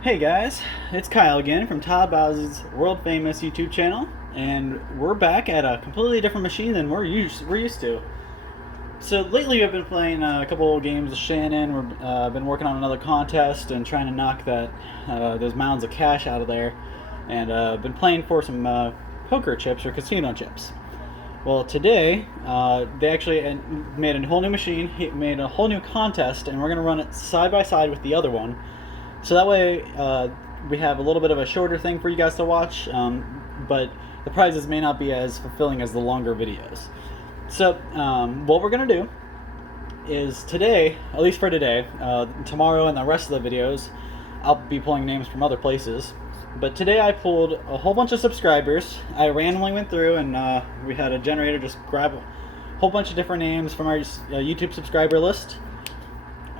Hey guys, it's Kyle again from Todd Bows's world famous YouTube channel, and we're back at a completely different machine than we're used to. So lately I've been playing a couple of games with Shannon. We've been working on another contest and trying to knock those mounds of cash out of there, and been playing for some poker chips or casino chips. Well, today they actually made a whole new machine, made a whole new contest, and we're going to run it side by side with the other one. So that way we have a little bit of a shorter thing for you guys to watch, but the prizes may not be as fulfilling as the longer videos. So what we're going to do is today, at least for today, tomorrow and the rest of the videos, I'll be pulling names from other places. But today I pulled a whole bunch of subscribers. I randomly went through and we had a generator just grab a whole bunch of different names from our YouTube subscriber list.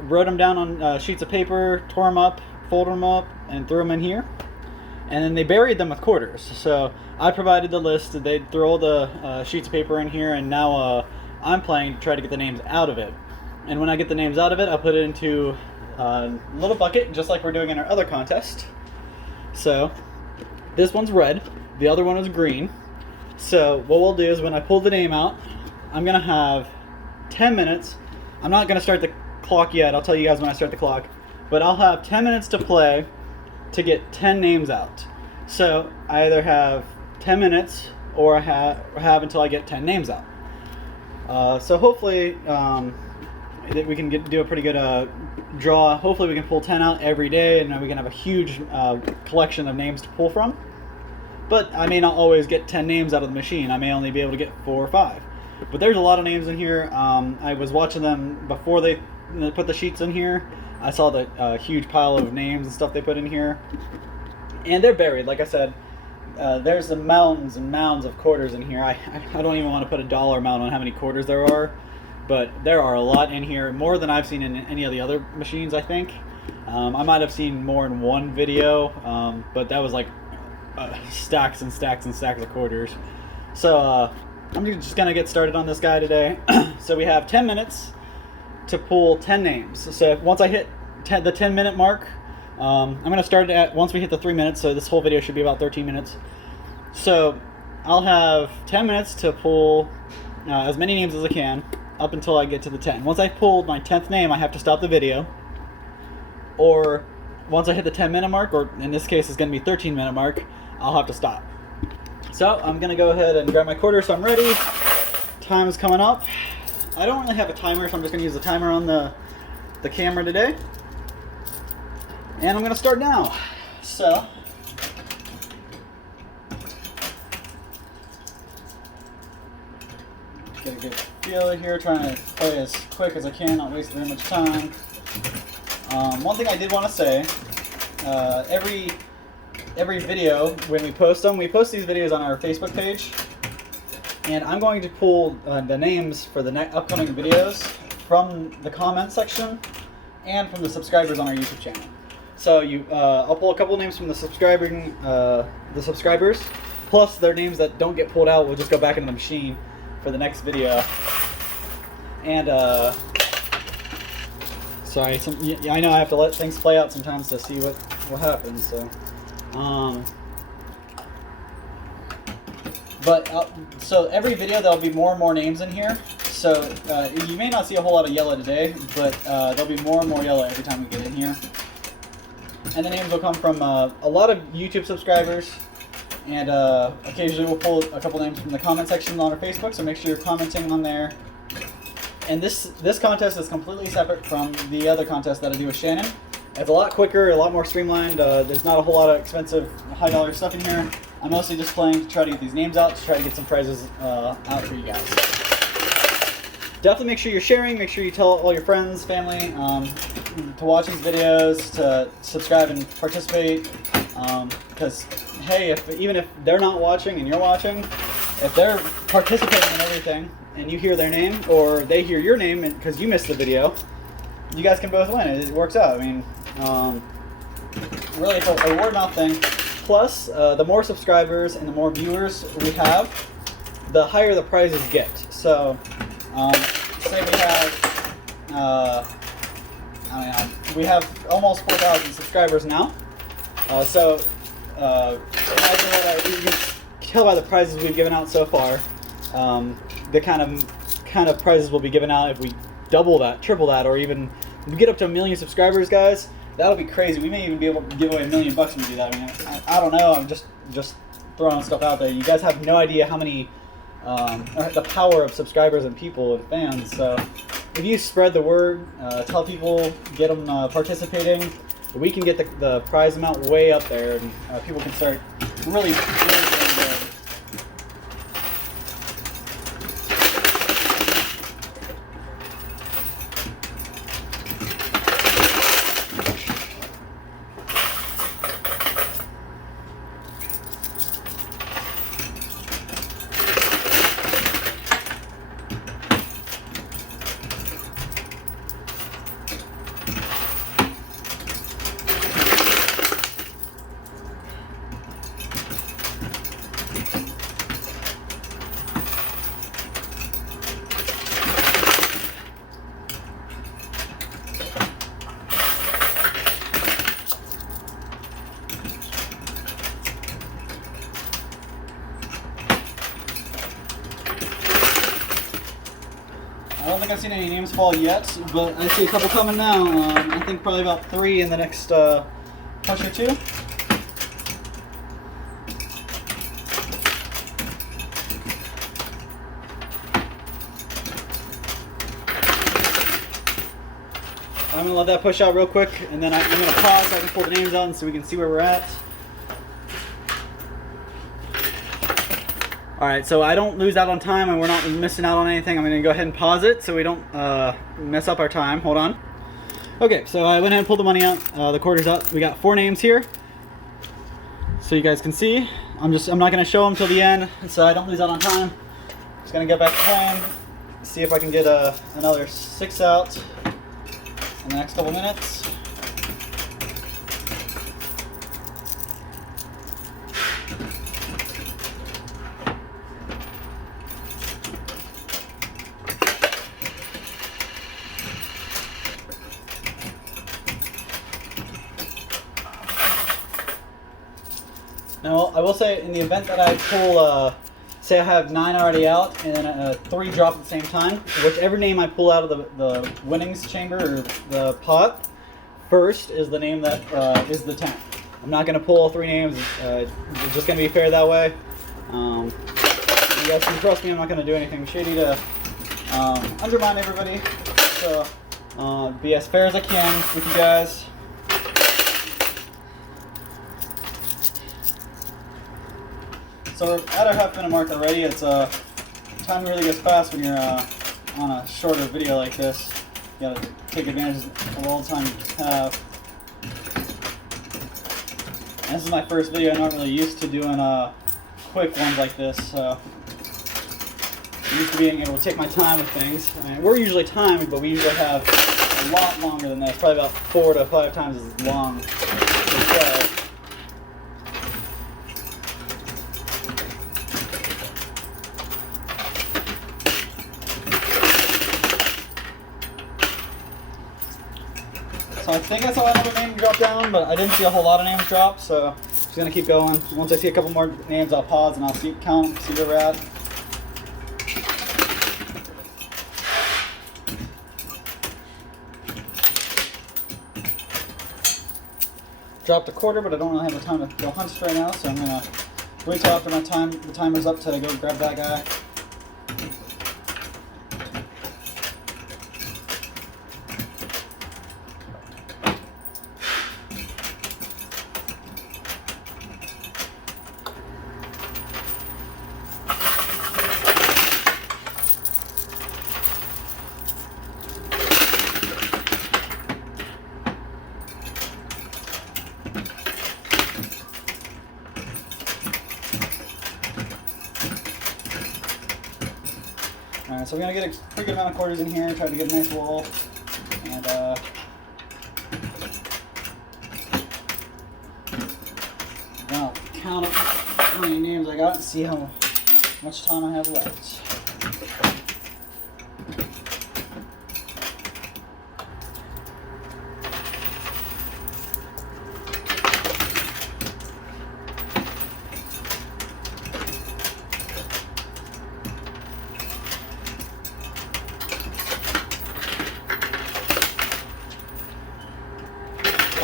Wrote them down on sheets of paper, tore them up, folded them up, and threw them in here. And then they buried them with quarters. So I provided the list. They threw all the sheets of paper in here, and now I'm playing to try to get the names out of it. And when I get the names out of it, I'll put it into a little bucket, just like we're doing in our other contest. So this one's red, the other one is green. So what we'll do is when I pull the name out, I'm going to have 10 minutes. I'm not going to start the clock yet. I'll tell you guys when I start the clock. But I'll have 10 minutes to play to get 10 names out. So I either have 10 minutes or I have until I get 10 names out. So hopefully we can do a pretty good draw. Hopefully we can pull 10 out every day, and then we can have a huge collection of names to pull from. But I may not always get 10 names out of the machine. I may only be able to get 4 or 5. But there's a lot of names in here. I was watching them before they put the sheets in here. I saw the huge pile of names and stuff they put in here, and they're buried. Like I said, there's the mounds and mounds of quarters in here. I don't even want to put a dollar amount on how many quarters there are, but there are a lot in here, more than I've seen in any of the other machines, I think. I might have seen more in one video, but that was like stacks and stacks and stacks of quarters. So I'm just going to get started on this guy today. So we have 10 minutes to pull 10 names. So once I hit the 10-minute mark, I'm going to start it once we hit the 3 minutes, so this whole video should be about 13 minutes. So I'll have 10 minutes to pull as many names as I can up until I get to the 10. Once I pulled my 10th name, I have to stop the video. Or once I hit the 10-minute mark, or in this case it's going to be 13-minute mark, I'll have to stop. So I'm going to go ahead and grab my quarter so I'm ready. Time is coming up. I don't really have a timer, so I'm just going to use the timer on the camera today. And I'm going to start now. So, get a good feel here, trying to play as quick as I can, not waste very much time. One thing I did want to say, every video, when we post them, we post these videos on our Facebook page. And I'm going to pull the names for the upcoming videos from the comment section and from the subscribers on our YouTube channel. So I'll pull a couple names from the subscribers, plus their names that don't get pulled out will just go back into the machine for the next video. And sorry, I know I have to let things play out sometimes to see what happens. So. So every video there'll be more and more names in here. So you may not see a whole lot of yellow today, but there'll be more and more yellow every time we get in here. And the names will come from a lot of YouTube subscribers, and occasionally we'll pull a couple names from the comment section on our Facebook, so make sure you're commenting on there. And this contest is completely separate from the other contest that I do with Shannon. It's a lot quicker, a lot more streamlined. There's not a whole lot of expensive, high-dollar stuff in here. I'm mostly just playing to try to get these names out, to try to get some prizes out for you guys. Definitely make sure you're sharing, make sure you tell all your friends, family, to watch these videos, to subscribe and participate, because, hey, even if they're not watching and you're watching, if they're participating in everything, and you hear their name, or they hear your name because you missed the video, you guys can both win. It works out. I mean, really, it's a word of mouth thing. Plus, the more subscribers and the more viewers we have, the higher the prizes get. So, say we have, we have almost 4,000 subscribers now. Imagine what you can tell by the prizes we've given out so far. The kind of prizes we'll be giving out if we double that, triple that, or even get up to 1 million subscribers, guys. That'll be crazy. We may even be able to give away $1 million when we do that. I mean, I don't know. I'm just throwing stuff out there. You guys have no idea how many, the power of subscribers and people and fans. So if you spread the word, tell people, get them participating, we can get the prize amount way up there, and people can start really playing good. I don't think I've seen any names fall yet, but I see a couple coming now. I think probably about 3 in the next push or 2. I'm going to let that push out real quick, and then I'm going to pause so I can pull the names out so we can see where we're at. Alright, so I don't lose out on time and we're not missing out on anything. I'm going to go ahead and pause it so we don't mess up our time. Hold on. Okay, so I went ahead and pulled the money out. The quarter's up. We got 4 names here, so you guys can see. I'm not going to show them till the end so I don't lose out on time. Just going to get back to playing, see if I can get another 6 out in the next couple minutes. Now, I will say, in the event that I pull, say I have 9 already out, and then 3 drop at the same time, whichever name I pull out of the winnings chamber, or the pot, first is the name that is the 10. I'm not going to pull all 3 names, it's just going to be fair that way. You guys can trust me, I'm not going to do anything shady to undermine everybody, so be as fair as I can with you guys. So we're at our half-minute mark already. It's time really goes fast when you're on a shorter video like this. You gotta take advantage of all the time you have. And this is my first video. I'm not really used to doing quick ones like this. So I'm used to being able to take my time with things. I mean, we're usually timed, but we usually have a lot longer than this. Probably about 4 to 5 times as long as well. So I think I saw another name drop down, but I didn't see a whole lot of names drop, so I'm just going to keep going. Once I see a couple more names, I'll pause and I'll count them, see where we're at. Dropped a quarter, but I don't really have the time to go hunt right now, so I'm going to wait till after the timer's up to go grab that guy. Alright, so we're going to get a pretty good amount of quarters in here, try to get a nice wall, and I'll count up how many names I got and see how much time I have left.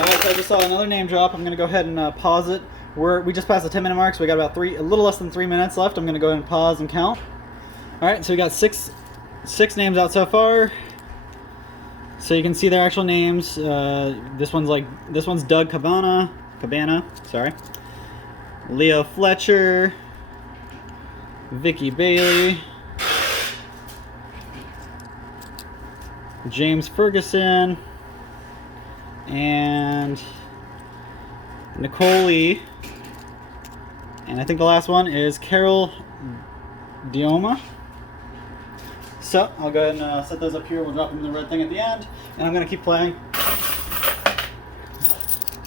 Alright, so I just saw another name drop. I'm going to go ahead and pause it. We just passed the 10-minute mark, so we got about a little less than 3 minutes left. I'm going to go ahead and pause and count. Alright, so we got six names out so far. So you can see their actual names. This one's Doug Cabana, sorry. Leo Fletcher, Vicky Bailey, James Ferguson, and Nicole Lee. And I think the last one is Carol Dioma. So I'll go ahead and set those up here. We'll drop them in the red thing at the end, and I'm going to keep playing.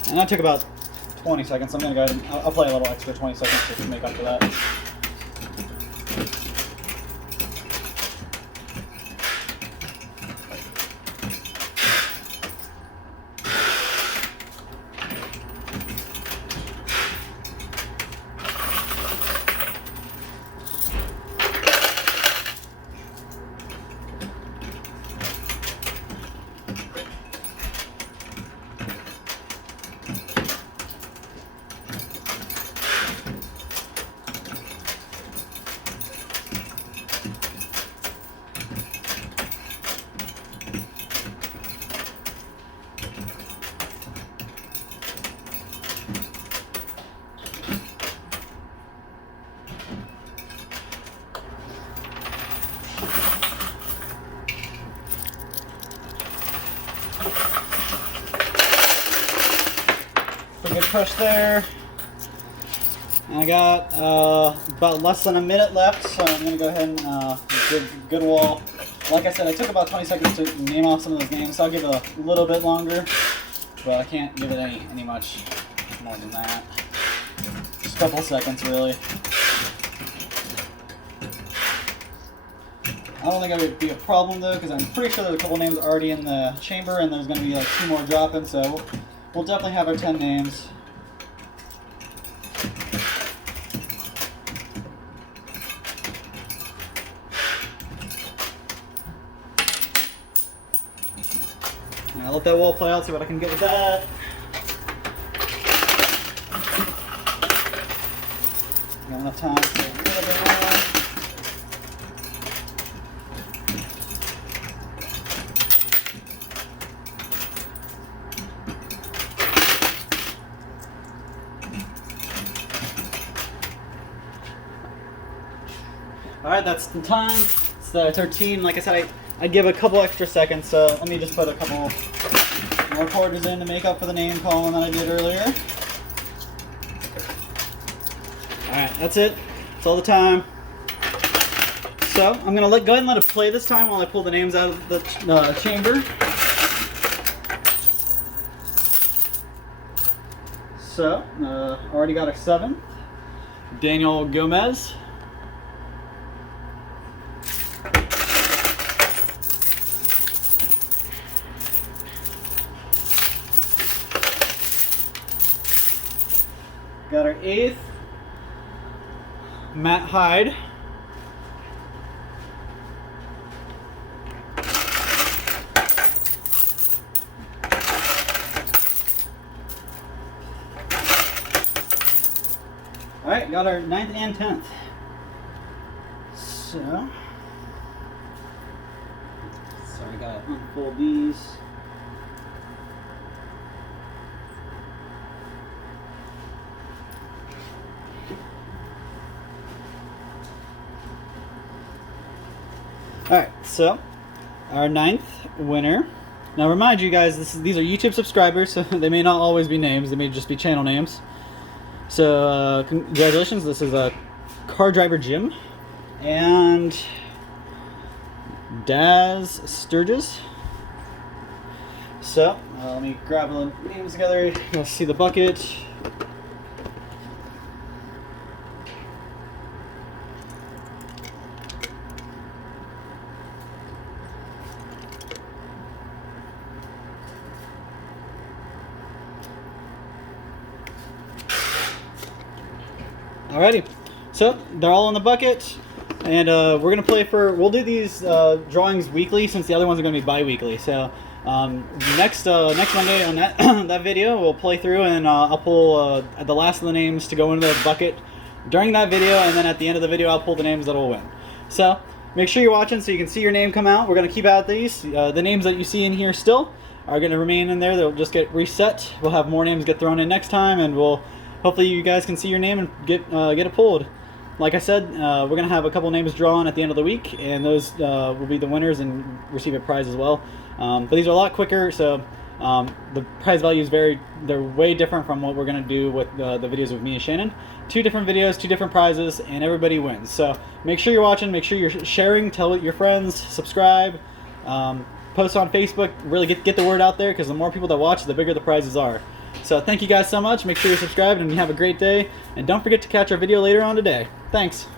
And that took about 20 seconds. So I'm going to go ahead and I'll play a little extra 20 seconds just to make up for that. Good push there. And I got about less than a minute left, so I'm going to go ahead and good wall. Like I said, I took about 20 seconds to name off some of those names, so I'll give it a little bit longer, but I can't give it any much more than that. Just a couple seconds, really. I don't think it would be a problem, though, because I'm pretty sure there's a couple names already in the chamber, and there's going to be like 2 more dropping, so we'll definitely have our 10 names. And I'll let that wall play out, see what I can get with that. Got enough time for a little bit more. Alright, that's the time. It's 13. Like I said, I give a couple extra seconds, so let me just put a couple more quarters in to make up for the name calling that I did earlier. Alright, that's it. That's all the time. So, I'm going to go ahead and let it play this time while I pull the names out of the chamber. So, already got our 7th. Daniel Gomez. Got our 8th, Matt Hyde. Alright, got our 9th and 10th. So, sorry, I gotta unfold these. Alright, so our 9th winner. Now remind you guys, these are YouTube subscribers, so they may not always be names, they may just be channel names. So congratulations, this is Car Driver Jim and Daz Sturgis. So let me grab the names together, you'll see the bucket. Alrighty, so they're all in the bucket, and we're gonna play we'll do these drawings weekly since the other ones are gonna be bi-weekly. So Next Monday on that that video, we'll play through and I'll pull the last of the names to go into the bucket during that video, and then at the end of the video, I'll pull the names that will win. So make sure you're watching so you can see your name come out. We're gonna keep out these. The names that you see in here still are gonna remain in there. They'll just get reset. We'll have more names get thrown in next time, and we'll hopefully you guys can see your name and get it pulled. Like I said, we're going to have a couple names drawn at the end of the week, and those will be the winners and receive a prize as well. But these are a lot quicker, so the prize values they're way different from what we're going to do with the videos with me and Shannon. 2 different videos, 2 different prizes, and everybody wins. So make sure you're watching, make sure you're sharing, tell your friends, subscribe, post on Facebook, really get the word out there, because the more people that watch, the bigger the prizes are. So thank you guys so much. Make sure you're subscribed and you have a great day. And don't forget to catch our video later on today. Thanks.